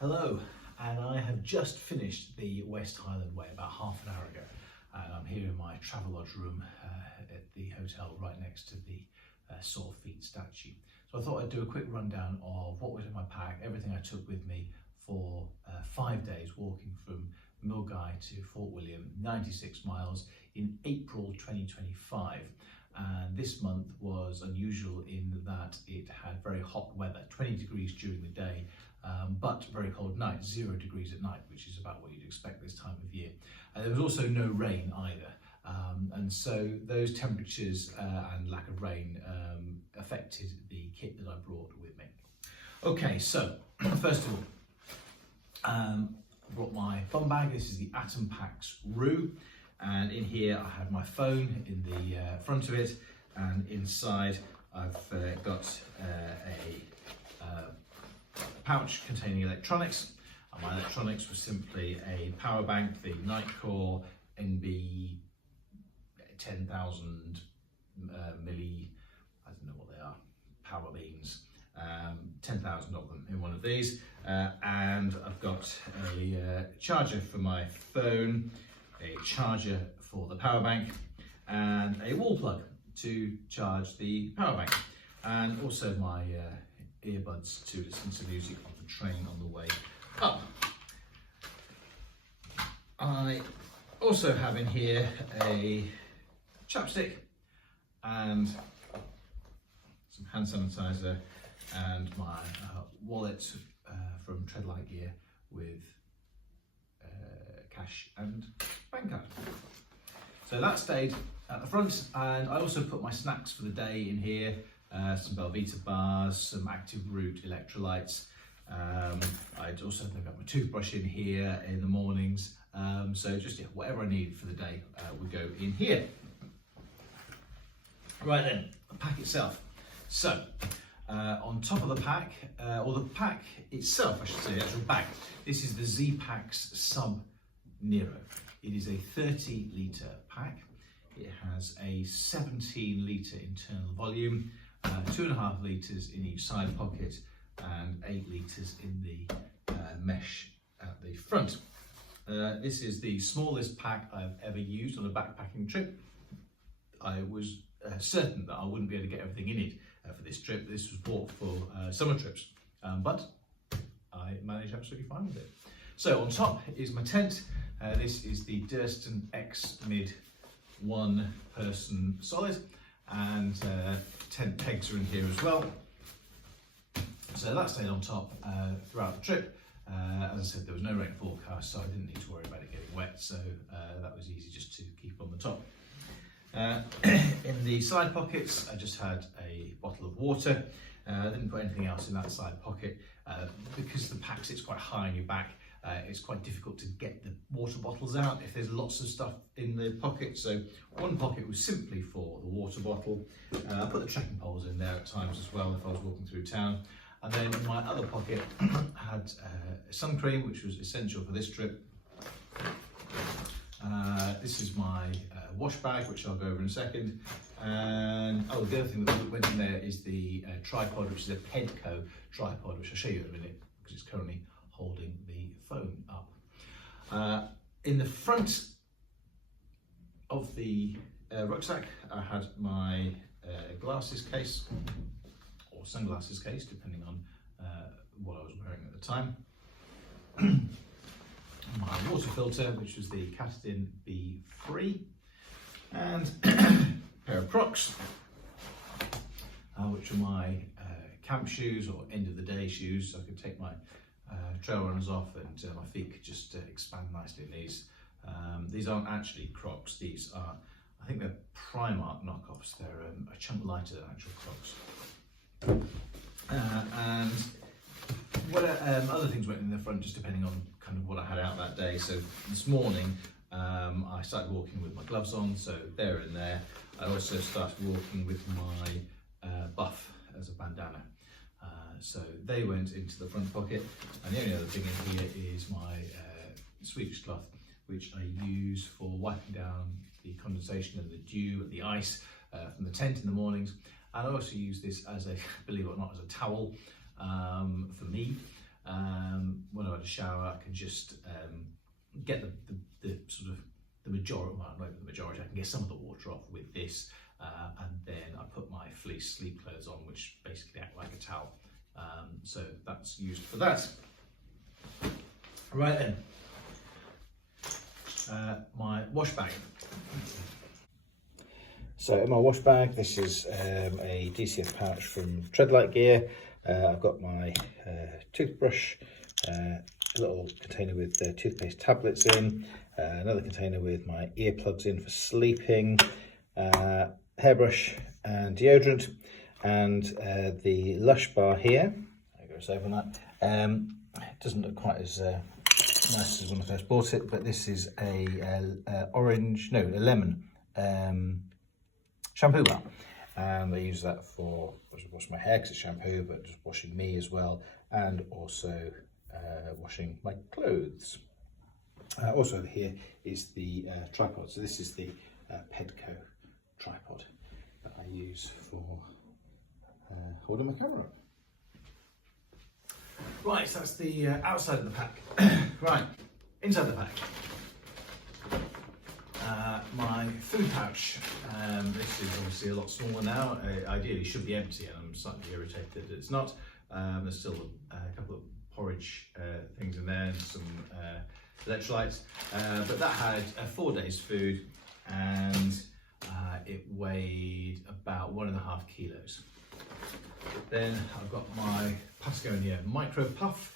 Hello, and I have just finished the West Highland Way about half an hour ago, and I'm here in my Travelodge room at the hotel right next to the sore feet statue. So I thought I'd do a quick rundown of what was in my pack, everything I took with me for 5 days walking from Milgai to Fort William, 96 miles in April 2025. And this month was unusual in that it had very hot weather, 20 degrees during the day, but very cold nights, 0 degrees at night, which is about what you'd expect this time of year. And there was also no rain either. And so those temperatures and lack of rain affected the kit that I brought with me. Okay, so first of all, I brought my bum bag. This is the Atom Packs Roo. And in here I have my phone in the front of it, and inside I've got a pouch containing electronics. And my electronics was simply a power bank, the Nitecore NB 10,000 milli, I don't know what they are, power beams, 10,000 of them in one of these. And I've got a charger for my phone, a charger for the power bank, and a wall plug to charge the power bank, and also my earbuds to listen to music on the train on the way up. I also have in here a chapstick and some hand sanitizer and my wallet from Treadlight Gear with cash and bank card. So that stayed at the front, and I also put my snacks for the day in here, some Belvita bars, some Active Root electrolytes. I'd also got my toothbrush in here in the mornings. So just whatever I needed for the day would go in here. Right then, the pack itself. So on top of the pack, or the pack itself I should say, the actual bag, this is the Zpacks Sub Nero. It is a 30 litre pack. It has a 17 litre internal volume, 2.5 litres in each side pocket, and 8 litres in the mesh at the front. This is the smallest pack I've ever used on a backpacking trip. I was certain that I wouldn't be able to get everything in it for this trip. This was bought for summer trips, but I managed absolutely fine with it. So on top is my tent. This is the Durston X-Mid 1-person solid, and tent pegs are in here as well. So that stayed on top throughout the trip. As I said, there was no rain forecast, so I didn't need to worry about it getting wet, so that was easy just to keep on the top. In the side pockets, I just had a bottle of water. I didn't put anything else in that side pocket because the pack sits quite high on your back. It's quite difficult to get the water bottles out if there's lots of stuff in the pocket. So one pocket was simply for the water bottle. I put the trekking poles in there at times as well if I was walking through town. And then in my other pocket I had sun cream, which was essential for this trip. This is my wash bag, which I'll go over in a second. And oh, the other thing that went in there is the tripod, which is a Pedco tripod, which I'll show you in a minute because it's currently holding the phone up. In the front of the rucksack, I had my glasses case, or sunglasses case, depending on what I was wearing at the time. My water filter, which was the Katadyn BeFree, and a pair of Crocs, which are my camp shoes or end of the day shoes, so I could take my trail runners off and my feet could just expand nicely in these. These aren't actually Crocs, these are, I think they're Primark knockoffs. They're a chunk lighter than actual Crocs. And what other things went in the front, just depending on kind of what I had out that day. So this morning I started walking with my gloves on, so they're in there. I also started walking with my buff as a bandana. So they went into the front pocket, and the only other thing in here is my Swedish cloth, which I use for wiping down the condensation and the dew and the ice from the tent in the mornings. And I also use this as a, believe it or not, as a towel for me. when I've had a shower, I can just get the sort of the majority, well, not the majority, I can get some of the water off with this, and then I put my fleece sleep clothes on, which basically act like a towel. So that's used for that. Right then, my wash bag. So in my wash bag, this is a DCF pouch from Treadlight Gear. I've got my toothbrush, a little container with toothpaste tablets in, another container with my earplugs in for sleeping, hairbrush and deodorant, and the Lush bar here. I'll go open that. It doesn't look quite as nice as when I first bought it, but this is a lemon shampoo bar. I use that for washing my hair because it's shampoo, but just washing me as well, and also washing my clothes. Also here is the tripod. So this is the Pedco tripod that I use for holding my camera up. Right, so that's the outside of the pack. Right, inside the pack. My food pouch. This is obviously a lot smaller now. Ideally should be empty, and I'm slightly irritated that it's not. There's still a couple of porridge things in there and some electrolytes, but that had 4 days food, and it weighed about 1.5 kilos. Then I've got my Patagonia micro puff,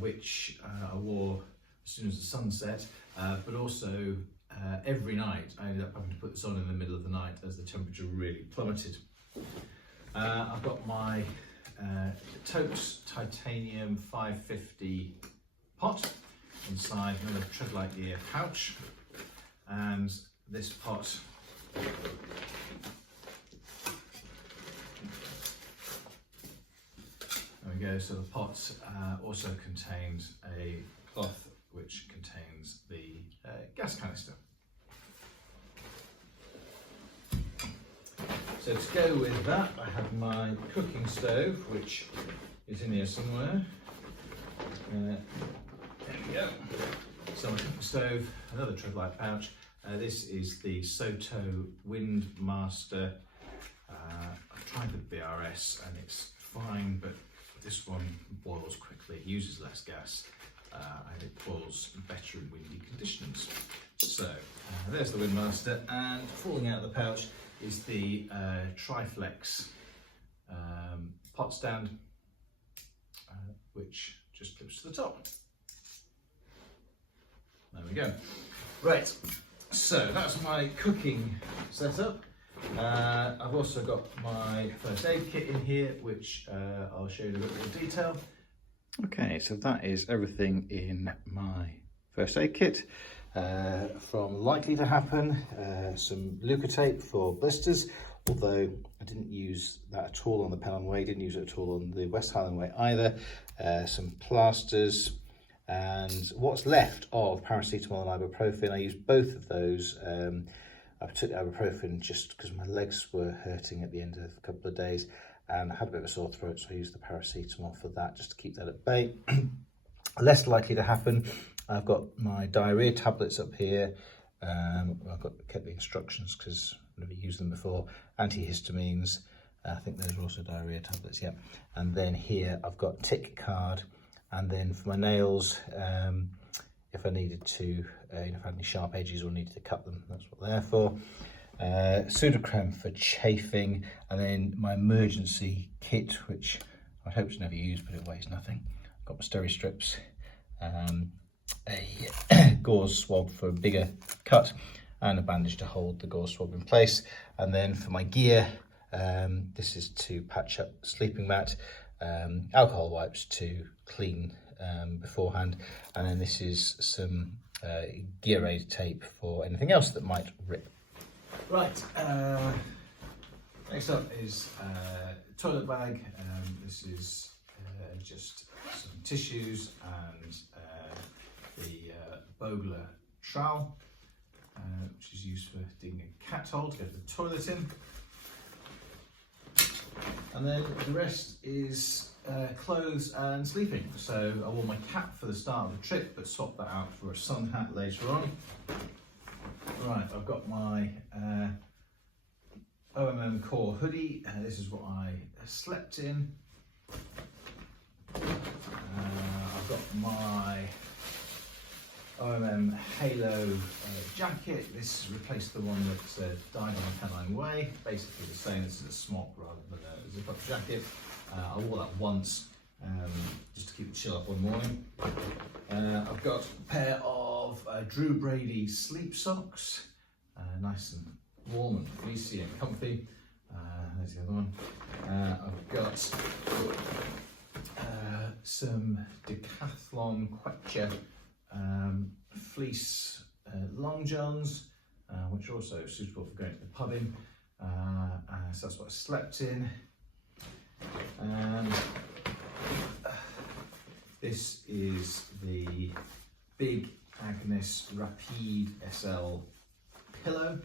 which I wore as soon as the sun set, but also every night I ended up having to put this on in the middle of the night as the temperature really plummeted. I've got my Toaks titanium 550 pot inside another Treadlight Gear pouch, and this pot there we go. So the pot also contains a cloth which contains the gas canister. So to go with that, I have my cooking stove, which is in here somewhere. There we go. So my cooking stove, another Treadlight pouch. This is the SOTO Windmaster. I've tried the BRS and it's fine, but this one boils quickly, uses less gas, and it boils better in windy conditions. So there's the Windmaster, and falling out of the pouch is the Triflex pot stand, which just clips to the top. There we go. Right, so that's my cooking setup. I've also got my first aid kit in here, which I'll show you in a bit more detail. Okay, so that is everything in my first aid kit. From likely to happen, some Lucatape for blisters, although I didn't use that at all on the Patagonia Way, didn't use it at all on the West Highland Way either. Some plasters, and what's left of paracetamol and ibuprofen. I used both of those. I took the ibuprofen just because my legs were hurting at the end of a couple of days, and I had a bit of a sore throat, so I used the paracetamol for that, just to keep that at bay. Less likely to happen, I've got my diarrhea tablets up here. I've kept the instructions because I've never used them before. Antihistamines, I think those are also diarrhea tablets, yeah. And then here I've got tick card, and then for my nails, if I needed to, if I had any sharp edges or needed to cut them, that's what they're for. Pseudocreme for chafing, and then my emergency kit, which I hope to never use, but it weighs nothing. I've got my steri strips, a gauze swab for a bigger cut, and a bandage to hold the gauze swab in place. And then for my gear, this is to patch up the sleeping mat, alcohol wipes to clean beforehand, and then this is some gear aid tape for anything else that might rip. Right, next up is toilet bag. This is just some tissues and the Bogler trowel, which is used for digging a cat hole to get the toilet in. And then the rest is clothes and sleeping. So I wore my cap for the start of the trip, but swapped that out for a sun hat later on. Right, I've got my OMM Core hoodie. This is what I slept in. I've got my OMM Halo jacket. This replaced the one that died on the Katadyn Way. Basically the same. This is a smock rather than a zip-up jacket. I wore that once just to keep the chill up one morning. I've got a pair of Brady sleep socks, nice and warm and fleecy and comfy. There's the other one. I've got some Decathlon Quechua fleece long johns, which are also suitable for going to the pub in. So that's what I slept in. And this is the big Agnes Rapide SL pillow.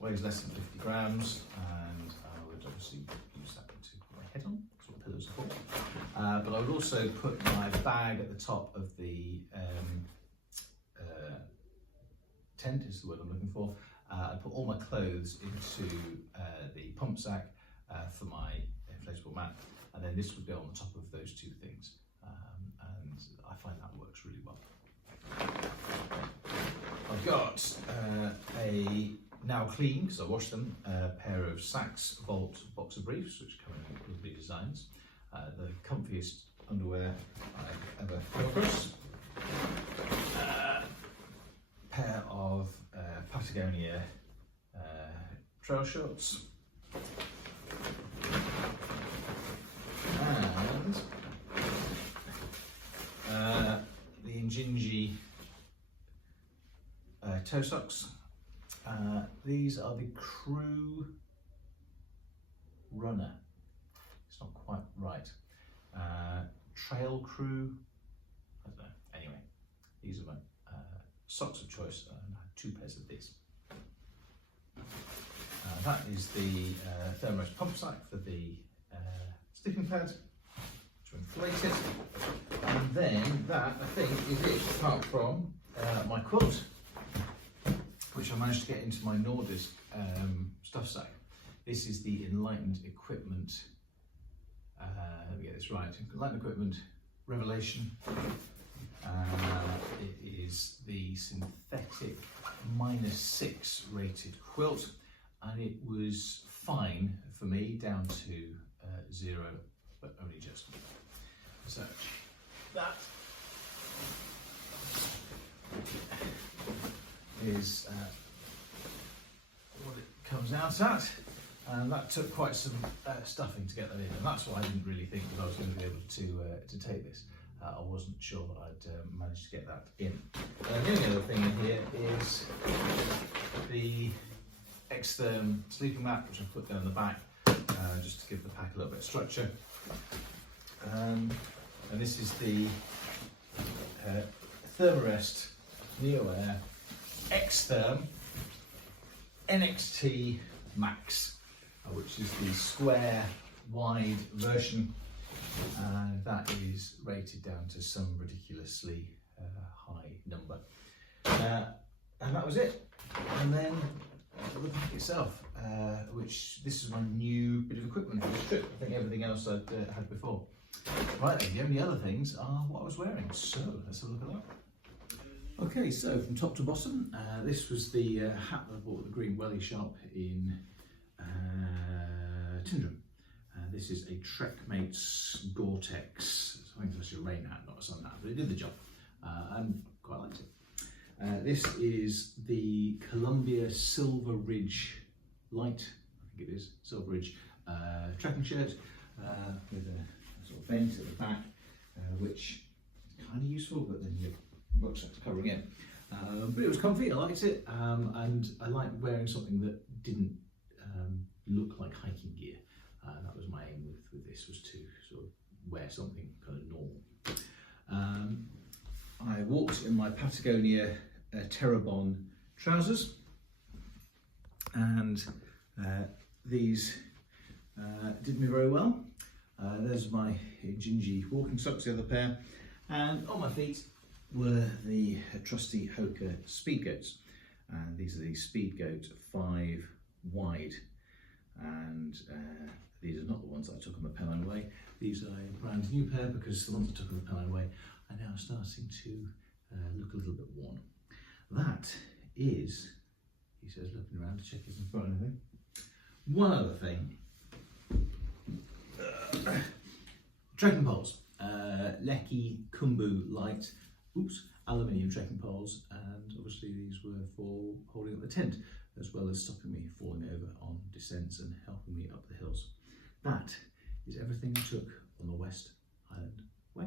Weighs less than 50 grams, and I would obviously use that to put my head on. That's what pillows are for. But I would also put my bag at the top of the tent, is the word I'm looking for. I put all my clothes into the pump sack for my inflatable mat, and then this would go on the top of those two things. And I find that works really well. I've got a now clean, because I washed them, a pair of Zpacks Vault boxer briefs, which come in lovely designs. The comfiest underwear I've ever come across. Pair of Patagonia trail shorts. And the Injinji toe socks. These are the Crew Runner. It's not quite right. Trail Crew. I don't know. Anyway, these are my socks of choice, and I have two pairs of these. That is the Thermarest pump sack for the sleeping pad to inflate it. And then that, I think, is it, apart from my quilt, which I managed to get into my Nordisk stuff sack. This is the Enlightened Equipment, let me get this right, Enlightened Equipment Revelation. It is the synthetic -6 rated quilt, and it was fine for me down to 0, but only just. So that is what it comes out at, and that took quite some stuffing to get that in, and that's why I didn't really think that I was going to be able to take this. I wasn't sure that I'd managed to get that in. The only other thing in here is the X-therm sleeping mat, which I've put down the back just to give the pack a little bit of structure. And this is the Thermarest X-therm NXT Max, which is the square wide version. That is rated down to some ridiculously high number. And that was it. And then the pack itself, which this is my new bit of equipment for this trip. I think everything else I'd had before. Right, the only other things are what I was wearing, so let's have a look at that. Okay, so from top to bottom, this was the hat that I bought at the Green Welly shop in Tyndrum. This is a Trekmates Gore-Tex, I think it's a rain hat, not a sun hat, but it did the job, and quite liked it. This is the Columbia Silver Ridge Light, I think it is, Silver Ridge trekking shirt with a sort of vent at the back, which is kind of useful, but then your rucksack's covering it. But it was comfy, I liked it, and I liked wearing something that didn't look like hiking gear. That was my aim with this, was to sort of wear something kind of normal. I walked in my Patagonia Terrabon trousers, and these did me very well. Those are my gingy walking socks, the other pair, and on my feet were the trusty Hoka Speedgoats, and these are the Speedgoat 5 wide, and these are not the ones that I took on the Pennine Way. These are a brand new pair because the ones I took on the Pennine Way are now starting to look a little bit worn. That is, he says, looking around to check if he's got anything. One other thing, trekking poles, Lecky Kumbu Light, aluminium trekking poles, and obviously these were for holding up the tent, as well as stopping me falling over on descents and helping me up the hills. That is everything I took on the West Highland Way.